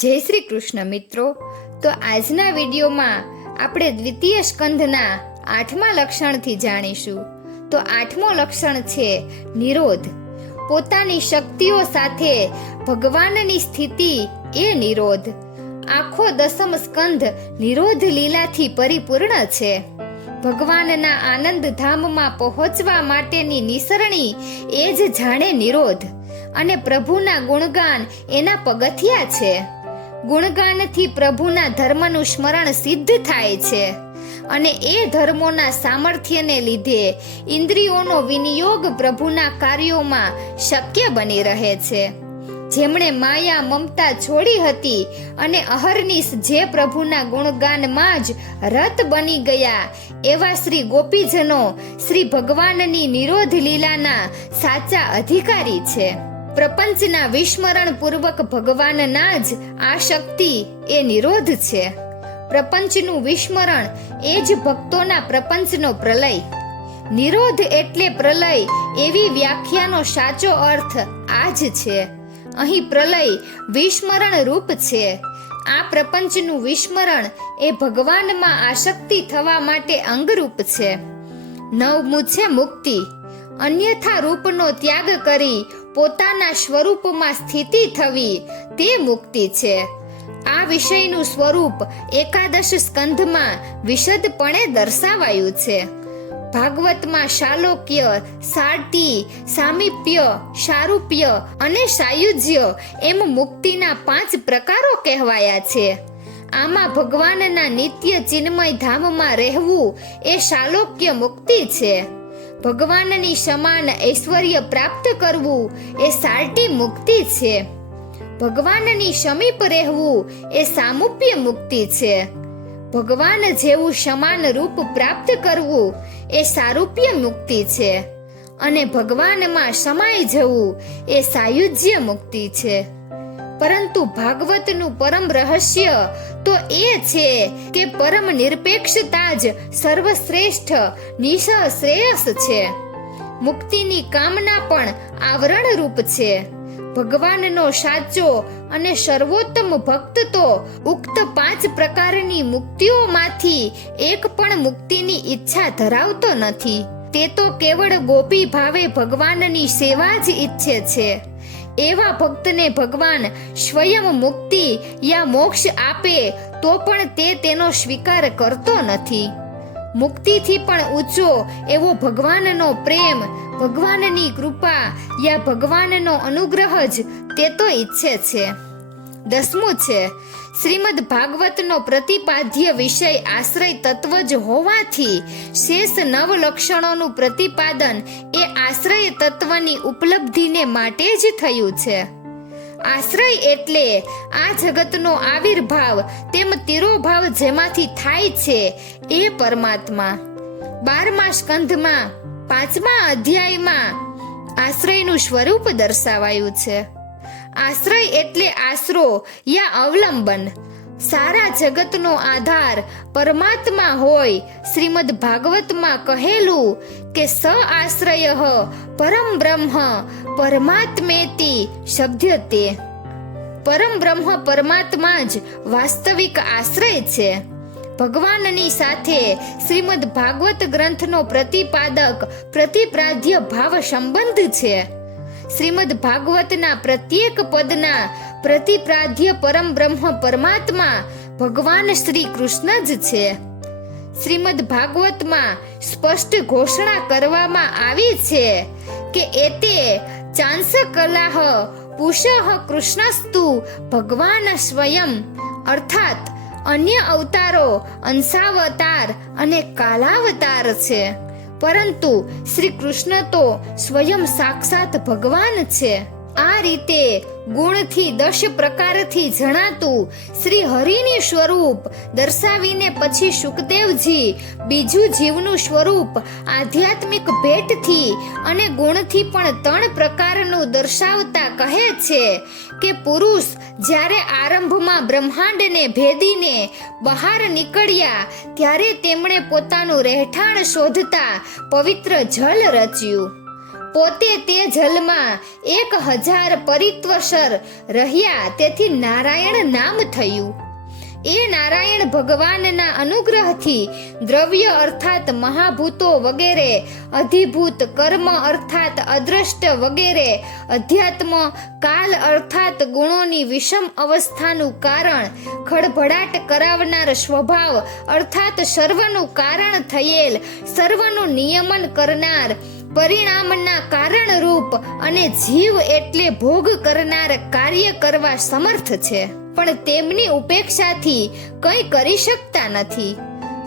જય શ્રી કૃષ્ણ મિત્રો. તો આજના વિડીયોમાં આપણે દ્વિતીય સ્કંધના આઠમા લક્ષણથી જાણીશું. તો આઠમો લક્ષણ છે નિરોધ. પોતાની શક્તિઓ સાથે ભગવાનની સ્થિતિ એ નિરોધ. આખો દસમ સ્કંધ નિરોધ લીલાથી પરિપૂર્ણ છે. ભગવાનના આનંદ ધામમાં પહોંચવા માટેની નિસરણી એ જ જાણે નિરોધ. અને પ્રભુના ગુણગાન એના પગથિયા છે. ગુણગાનથી પ્રભુના ધર્મનું સ્મરણ સિદ્ધ થાય છે. અને એ ધર્મોના સામર્થ્યને લીધે ઇન્દ્રિયોનો વિનિયોગ પ્રભુના કાર્યોમાં શક્ય બની રહે છે. જેમણે માયા મમતા છોડી હતી અને અહર્નિશ જે પ્રભુના ગુણગાનમાં જ રત બની ગયા, એવા શ્રી ગોપીજનો શ્રી ભગવાનની નિરોધ લીલાના સાચા અધિકારી છે. પ્રપંચના વિસ્મરણ પૂર્વક ભગવાનના જ આ શક્તિ એ નિરોધ છે. પ્રપંચનું વિસ્મરણ એ જ ભક્તોના પ્રપંચનો પ્રલય. નિરોધ એટલે પ્રલય એવી વ્યાખ્યાનો સાચો અર્થ આ જ છે. અહીં પ્રલય વિસ્મરણ રૂપ છે. આ પ્રપંચનું વિસ્મરણ એ ભગવાનમાં આશક્તિ થવા માટે અંગરૂપ છે. નવમું છે મુક્તિ. અન્યથા રૂપનો ત્યાગ કરી પોતાના સ્વરૂપમાં સ્થિતિ થવી તે મુક્તિ છે. આ વિષયનું સ્વરૂપ એકાદશ સ્કંધમાં વિશદપણે દર્શાવાયું છે. ભાગવતમાં શાલોક્ય સાટી સામીપ્ય સારૂપ્ય અને સાયુજ્ય એમ મુક્તિના પાંચ પ્રકારો કહેવાયા છે. આમાં ભગવાનના નિત્ય ચિન્મય ધામમાં રહેવું એ શાલોક્ય મુક્તિ છે. ભગવાનની સમાન ઐશ્વર્ય પ્રાપ્ત કરવું એ સારટી મુક્તિ છે. ભગવાનની સમીપ રહેવું એ સામુપ્ય મુક્તિ છે. ભગવાન જેવું સમાન રૂપ પ્રાપ્ત કરવું એ સારૂપ્ય મુક્તિ છે. અને ભગવાનમાં સમાઈ જવું એ સાયુજ્ય મુક્તિ છે. પરંતુ ભાગવતનું પરમ રહસ્ય તો એ છે કે પરમ નિરપેક્ષતા જ સર્વશ્રેષ્ઠ નિશ શ્રેયસ છે. મુક્તિની કામના પણ આવરણ રૂપ છે. ભગવાનનો સાચો અને સર્વોત્તમ ભક્ત તો ઉક્ત પાંચ પ્રકારની મુક્તિઓમાંથી એક પણ મુક્તિની ઈચ્છા ધરાવતો નથી. તે તો કેવળ ગોપી ભાવે ભગવાનની સેવા જ ઈચ્છે છે. એવા ભક્તને ભગવાન સ્વયં મુક્તિ યા મોક્ષ આપે, તો પણ તે તેનો સ્વીકાર કરતો નથી. મુક્તિથી પણ ઊંચો એવો ભગવાનનો પ્રેમ, ભગવાનની કૃપા યા ભગવાનનો અનુગ્રહ જ તે તો ઈચ્છે છે. દસમું છે શ્રીમદ ભાગવતનો પ્રતિપાદ્ય વિષય આશ્રય તત્વ જ હોવાથી શેષ નવ લક્ષણોનું પ્રતિપાદન એ આશ્રય તત્વની ઉપલબ્ધિને માટે જ થયું છે. આશ્રય એટલે આ જગતનો આવિર્ભાવ તેમ તિરોભાવ જેમાંથી થાય છે એ પરમાત્મા. બારમા સ્કંધમાં પાંચમા અધ્યાયમાં આશ્રયનું સ્વરૂપ દર્શાવાયું છે. આશ્રય એટલે આશરો યા અવલંબન. સારા જગતનો આધાર પરમાત્મા હોય. શ્રીમદ ભાગવતમાં કહેલું કે સ આશ્રય પરમ બ્રહ્મ પરમાત્મેતી શબ્દ્યતે પરમ બ્રહ્મ પરમાત્મા જ વાસ્તવિક આશ્રય છે. ભગવાનની સાથે શ્રીમદ ભાગવત ગ્રંથનો પ્રતિપાદક પ્રતિપ્રાધ્ય ભાવ સંબંધ છે. શ્રીમદ ભાગવતના પ્રત્યેક પદના પ્રતિપ્રાધ્ય પરમ બ્રહ્મ પરમાત્મા ભગવાન શ્રી કૃષ્ણ જ છે. શ્રીમદ ભાગવતમાં સ્પષ્ટ ઘોષણા કરવામાં આવી છે કે એતે ચાંસ કલાહ પુષઃ કૃષ્ણસ્તુ ભગવાન સ્વયં, અર્થાત અન્ય અવતારો અંશાવતાર અને કાલાવતાર છે. પરંતુ શ્રી કૃષ્ણ તો સ્વયં સાક્ષાત ભગવાન છે. આ રીતે ગુણથી દશ પ્રકારથી જણાતું શ્રી હરિની સ્વરૂપ દર્શાવીને પછી સુખદેવજી બીજું જીવનું સ્વરૂપ આધ્યાત્મિક ભેટથી અને ગુણથી પણ ત્રણ પ્રકારનું દર્શાવતા કહે છે કે પુરુષ જ્યારે આરંભમાં બ્રહ્માંડને ભેદીને બહાર નીકળ્યા ત્યારે તેમણે પોતાનું રહેઠાણ શોધતા પવિત્ર જલ રચ્યું. પોતે તે જલમાં એક હજાર પરિત્વસર રહ્યા. તેથી નારાયણ નામ થયું. એ નારાયણ ભગવાનના અનુગ્રહથી દ્રવ્ય અર્થાત મહાભૂતો વગેરે, અધિભૂત કર્મ અર્થાત અદ્રષ્ટ વગેરે, અધ્યાત્મ કાલ અર્થાત ગુણોની વિષમ અવસ્થાનું કારણ ખડભડાટ કરાવનાર સ્વભાવ અર્થાત સર્વનું કારણ થયેલ, સર્વનું નિયમન કરનાર પરિણામના કારણરૂપ અને જીવ એટલે ભોગ કરનાર કાર્ય કરવા સમર્થ છે, પણ તેમની ઉપેક્ષાથી કંઈ કરી શકતા નથી.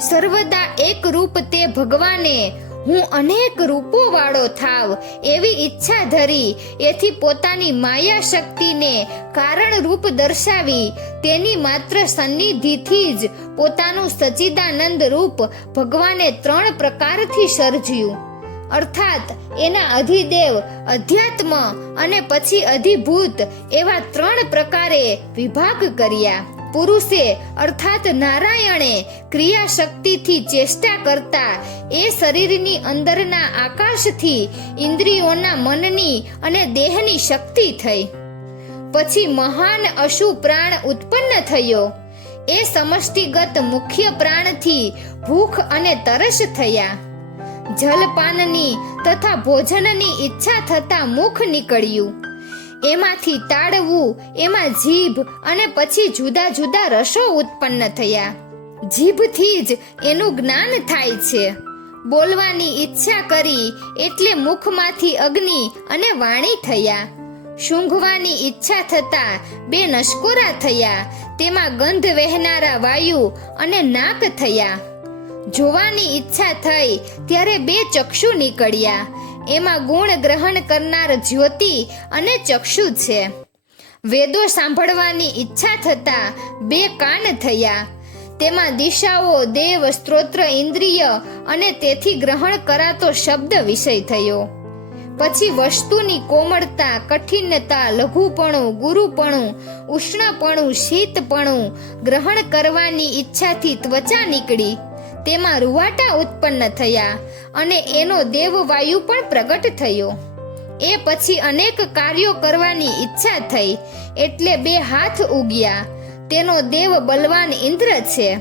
સર્વદા એક રૂપ તે ભગવાને, હું અનેક રૂપો વાળો થાવ એવી ઈચ્છા ધરી, એથી પોતાની માયા શક્તિને કારણ રૂપ દર્શાવી, તેની માત્ર સન્નિધિથી જ પોતાનું સચિદાનંદ રૂપ ભગવાને ત્રણ પ્રકારથી સર્જ્યું. અર્થાત એના અધિદેવ, અધ્યાત્મ અને પછી અધિભૂત એવા ત્રણ પ્રકારે વિભાગ કર્યા. પુરુષે અર્થાત નારાયણે ક્રિયા શક્તિથી ચેષ્ટા કરતા એ શરીરની અંદરના આકાશથી ઇન્દ્રિયોના મનની અને દેહની શક્તિ થઈ. પછી મહાન અશુ પ્રાણ ઉત્પન્ન થયો. એ સમષ્ટિગત મુખ્ય પ્રાણથી ભૂખ અને તરસ થયા. જલપાનની તથા ભોજનની ઈચ્છા થતા મુખ નીકળ્યું. એમાંથી તાળવું, એમાં જીભ અને પછી જુદા જુદા રસો ઉત્પન્ન થયા. જીભથી જ એનું જ્ઞાન થાય છે. બોલવાની ઈચ્છા કરી એટલે મુખમાંથી અગ્નિ અને વાણી થયા. સૂંઘવાની ઈચ્છા થતા બે નશકોરા થયા. તેમાં ગંધ વહેનારા વાયુ અને નાક થયા. જોવાની ઈચ્છા થઈ ત્યારે બે ચક્ષુ નીકળ્યા. એમાં ગુણ ગ્રહણ કરનાર જ્યોતિ અને ચક્ષુ છે. વેદો સાંભળવાની ઈચ્છા થતા બે કાન થયા. તેમાં દિશાઓ, દેવ, સ્ત્રોત્ર, ઇન્દ્રિય અને તેથી ગ્રહણ કરાતો શબ્દ વિષય થયો. પછી વસ્તુની કોમળતા, કઠિનતા, લઘુપણું, ગુરુપણું, ઉષ્ણપણું, શીતપણું ગ્રહણ કરવાની ઈચ્છાથી ત્વચા નીકળી. તેમાં રૂવાટા ઉત્પન્ન થયા અને એનો દેવવાયુ પણ પ્રગટ થયો. એ પછી અનેક કાર્યો કરવાની ઈચ્છા થઈ એટલે બે હાથ ઉગ્યા. તેનો દેવ બલવાન ઇન્દ્ર છે.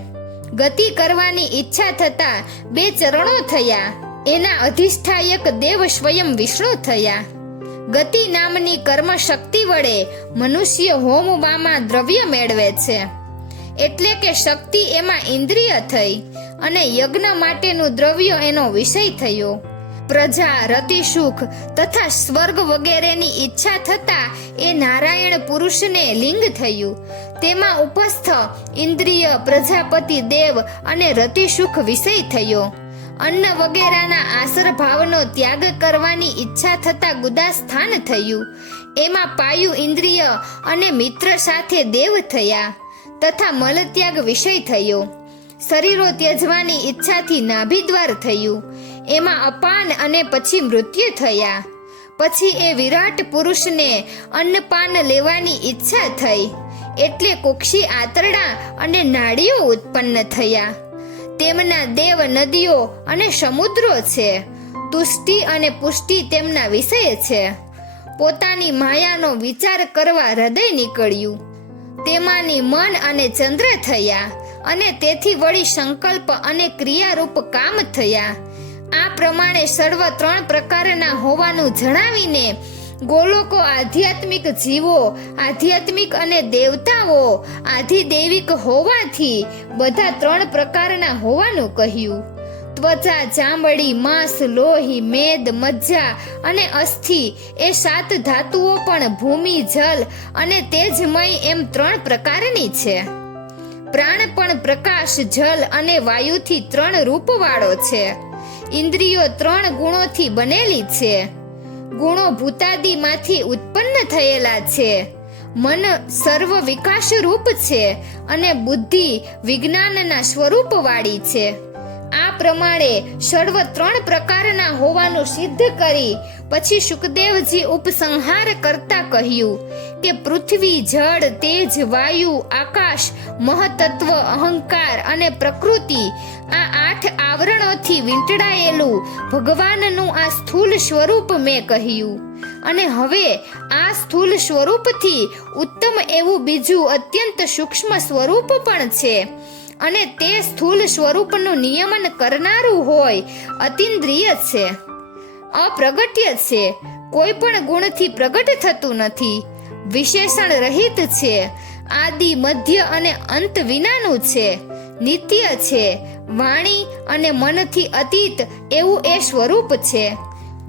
ગતિ કરવાની ઈચ્છા થતા બે ચરણો થયા. એના અધિષ્ઠાયક દેવ સ્વયં વિષ્ણુ થયા. ગતિ નામની કર્મ શક્તિ વડે મનુષ્ય હોમવામાં દ્રવ્ય મેળવે છે. એટલે કે શક્તિ એમાં ઇન્દ્રિય થઈ અને યજ્ઞ માટેનું દ્રવ્ય એનો વિષય થયો. પ્રજા રતિસુખ તથા સ્વર્ગ વગેરેની ઈચ્છા થતા એ નારાયણ પુરુષને લિંગ થયું. તેમાં ઉપસ્થ ઇન્દ્રિય, પ્રજાપતિ, દેવ અને રતિસુખ વિષય થયો. અન્ન વગેરેના આસર ભાવનો ત્યાગ કરવાની ઈચ્છા થતા ગુદા સ્થાન થયું. એમાં પાયુ ઇન્દ્રિય અને મિત્ર સાથે દેવ થયા. તથા મલત્યાગ વિષય થયો. શરીરો ત્યજવાની ઈચ્છાથી નાભિદ્વાર થયું. એમાં અપાન અને પછી મૃત્યુ થયા. પછી એ વિરાટ પુરુષને અન્નપાન લેવાની ઈચ્છા થઈ. એટલે કુક્ષી આંતરડા અને નાડીઓ ઉત્પન્ન થયા. તેમના દેવ નદીઓ અને સમુદ્રો છે. તુષ્ટિ અને પુષ્ટિ તેમના વિષય છે. પોતાની માયાનો વિચાર કરવા હૃદય નીકળ્યું. તેમાંની મન અને ચંદ્ર થયા અને તેથી વળી સંકલ્પ અને ક્રિયારૂપ કામ થયા. આ પ્રમાણે સર્વ ત્રણ પ્રકારના હોવાનું જણાવીને ગોલોકો આધ્યાત્મિક જીવો, આધ્યાત્મિક અને દેવતાઓ, આધિદૈવિક હોવાથી બધા ત્રણ પ્રકારના હોવાનું કહ્યું. ત્વચા, ચામડી, માંસ, લોહી, મેદ, મજ્જા અને અસ્થિ એ સાત ધાતુઓ પણ ભૂમિ, જલ અને તેજમય એમ ત્રણ પ્રકારની છે. પ્રાણ પણ પ્રકાશ, જલ અને વાયુથી ત્રણ રૂપવાળો છે. ઇન્દ્રિયો ત્રણ ગુણોથી બનેલી છે. ગુણો ભૂતાદિમાંથી ઉત્પન્ન થયેલા છે. મન સર્વ વિકાસ રૂપ છે અને બુદ્ધિ વિજ્ઞાનના સ્વરૂપ વાળી છે. આ પ્રમાણે સર્વ ત્રણ પ્રકારના હોવાનું સિદ્ધ કરી પછી સુખદેવજી ઉપસંહાર કરતા કહ્યું કે પૃથ્વી, જળ, તેજ, વાયુ, આકાશ, મહતત્વ, અહંકાર અને પ્રકૃતિ આ આઠ આવરણોથી વીંટળાયેલું ભગવાનનું આ સ્થૂલ સ્વરૂપ મેં કહ્યું. અને હવે આ સ્થૂલ સ્વરૂપથી ઉત્તમ એવું બીજું અત્યંત સૂક્ષ્મ સ્વરૂપ પણ છે. અને તે સ્થૂલ સ્વરૂપનું નિયમન કરનારું હોય, અતિન્દ્રિય છે. અપ્રગટ્ય છે. કોઈ પણ ગુણથી પ્રગટ થતું નથી. વિશેષણ રહિત છે. આદિ, મધ્ય અને અંત વિનાનું છે. નિત્ય છે. વાણી અને મનથી અતીત એવું એ સ્વરૂપ છે.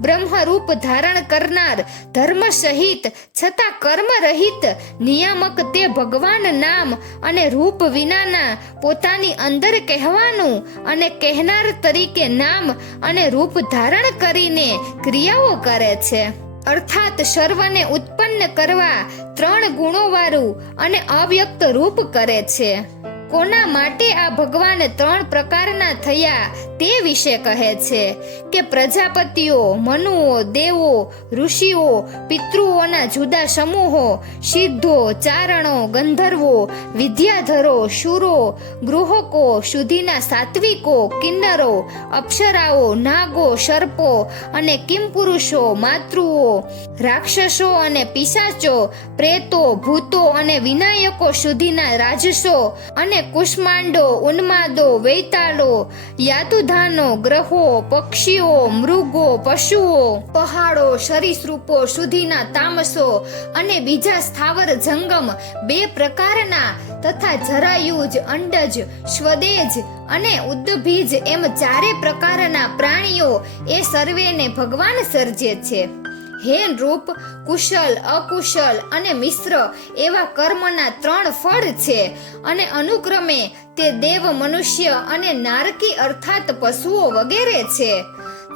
બ્રહ્મરૂપ ધારણ કરનાર ધર્મ સહિત, છતાં કર્મ રહિત નિયામક તે ભગવાન નામ અને રૂપ વિનાના પોતાની અંદર કહેવાનું અને કહેનાર તરીકે નામ અને રૂપ ધારણ કરીને ક્રિયાઓ કરે છે. અર્થાત સર્વને ઉત્પન્ન કરવા ત્રણ ગુણોવાળું અને અવ્યક્ત રૂપ કરે છે. કોના માટે આ ભગવાન ત્રણ પ્રકારના થયા તે વિશે કહે છે કે પ્રજાપતિઓ, મનુઓ, દેવો, ઋષિઓ, પિતૃઓના જુદા સમૂહો, સિદ્ધો, ચારણો, ગંધર્વો, વિદ્યાધરો શુરો ગૃહકો સુધીના સાત્વિકો, કિન્નરો, અપ્સરાઓ, નાગો, સર્પો અને કિમપુરુષો, માતૃઓ, રાક્ષસો અને પિશાચો, પ્રેતો, ભૂતો અને વિનાયકો સુધીના રાજસો અને કુષ્માંડો, ઉન્માદો, વૈતાળો, યાતુધાનો, ગ્રહો, પક્ષીઓ, મૃગો, પશુઓ, પહાડો સરીસૃપો સુધીના તામસો અને બીજા સ્થાવર જંગમ બે પ્રકારના તથા જરાયુજ, અંડજ, સ્વદેજ અને ઉદ્દભીજ એમ ચારે પ્રકારના પ્રાણીઓ એ સર્વેને ભગવાન સર્જે છે. હે રૂપ, કુશલ, અકુશલ અને મિશ્ર એવા કર્મના ત્રણ ફળ છે. અને અનુક્રમે તે દેવ, મનુષ્ય અને નારકી અર્થાત પશુઓ વગેરે છે.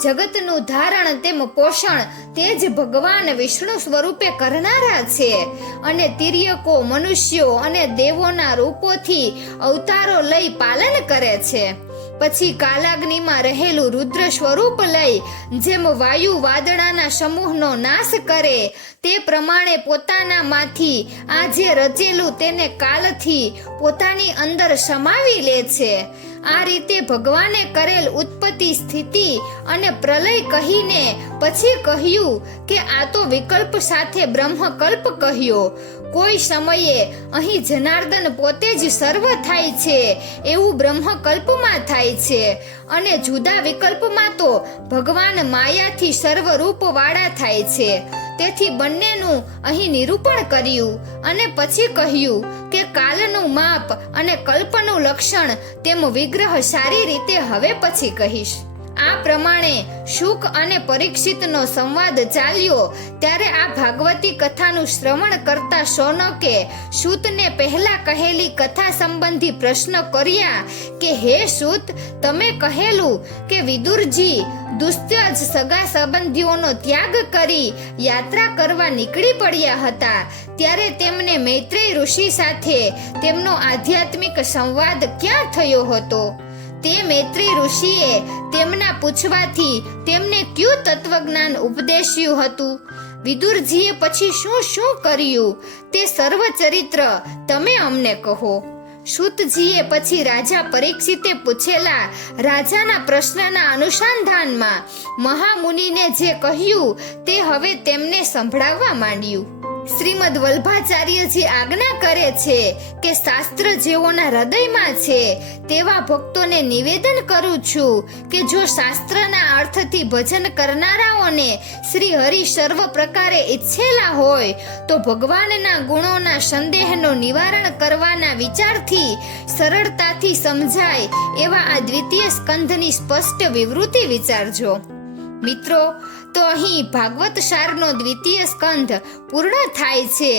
જગતનું ધારણ તેમ પોષણ તે જ ભગવાન વિષ્ણુ સ્વરૂપે કરનારા છે. અને તિર્યકો, મનુષ્યો અને દેવોના રૂપોથી અવતારો લઈ પાલન કરે છે. પછી કાલાગ્નિમાં રહેલું રુદ્ર સ્વરૂપ લઈ જેમ વાયુ વાદળાના સમૂહનો નાશ કરે, તે પ્રમાણે પોતાનામાંથી આ જે રચેલું તેને કાલથી પોતાની અંદર સમાવી લે છે. આ રીતે ભગવાને કરેલ ઉત્પત્તિ સ્થિતિ અને પ્રલય કહીને પછી કહ્યું કે આ તો વિકલ્પ સાથે બ્રહ્મકલ્પ કહ્યો. કોઈ સમયે અહીં જનાર્દન પોતે જ સર્વ થાય છે એવું બ્રહ્મકલ્પમાં થાય છે અને જુદા વિકલ્પમાં તો ભગવાન માયાથી સર્વરૂપવાળા થાય છે. તેથી બંનેનું અહીં નિરૂપણ કર્યું અને પછી કહ્યું કે કાલનું માપ અને કલ્પનું લક્ષણ તેમ વિગ્રહ સારી રીતે હવે પછી કહીશ. આ પ્રમાણે શુક અને પરીક્ષિતનો સંવાદ ચાલ્યો ત્યારે આ ભાગવતી કથાનું શ્રવણ કરતા શૌનકે સૂતને પહેલા કહેલી કથા સંબંધી પ્રશ્ન કર્યા કે, હે સૂત, તમે કહેલું કે વિદુરજી દુસ્ત્યજ સગા સંબંધીઓનો ત્યાગ કરી યાત્રા કરવા નીકળી પડ્યા હતા. ત્યારે તેમને મૈત્રેય ઋષિ સાથે તેમનો આધ્યાત્મિક સંવાદ ક્યાં થયો હતો? તે મૈત્રી ઋષિએ તેમના પૂછવાથી તેમને કયું તત્વજ્ઞાન ઉપદેશ્યું હતું? વિદુરજીએ પછી શું શું કર્યું? તે સર્વ ચરિત્ર તમે અમને કહો. શુતજીએ પછી રાજા પરીક્ષિતે પૂછેલા રાજાના પ્રશ્નના અનુસંધાનમાં મહામુનિને જે કહ્યું તે હવે તેમને સંભળાવવા માંડ્યું. શ્રીમદ વલ્ભાચાર્યજી આજ્ઞા કરે છે કે શાસ્ત્ર જેઓના હૃદયમાં છે, તેવા ભક્તોને નિવેદન કરું છું કે જો શાસ્ત્રના અર્થથી ભજન કરનારાઓને શ્રી હરિ સર્વ પ્રકારે ઈચ્છેલા હોય, તો ભગવાનના ગુણોના સંદેહનો નિવારણ કરવાના વિચારથી સરળતાથી સમજાય એવા આ દ્વિતીય સ્કંધની સ્પષ્ટ વિવૃત્તિ વિચારજો. મિત્રો તો અહીં ભાગવત સારનો દ્વિતીય સ્કંધ પૂર્ણ થાય છે.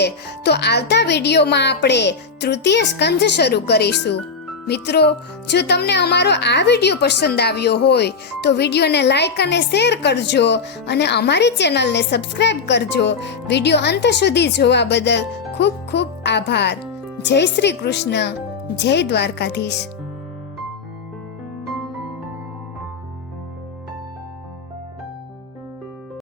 તો આવતા વિડીયોમાં આપણે તૃતીય સ્કંધ શરૂ કરીશું. મિત્રો, જો તમને અમારો આ વીડિયો પસંદ આવ્યો હોય, તો વિડીયોને લાઈક અને શેર કરજો અને અમારી ચેનલને સબસ્ક્રાઈબ કરજો. વીડિયો અંત સુધી જોવા બદલ ખૂબ ખૂબ આભાર. જય શ્રી કૃષ્ણ. જય દ્વારકાધીશ.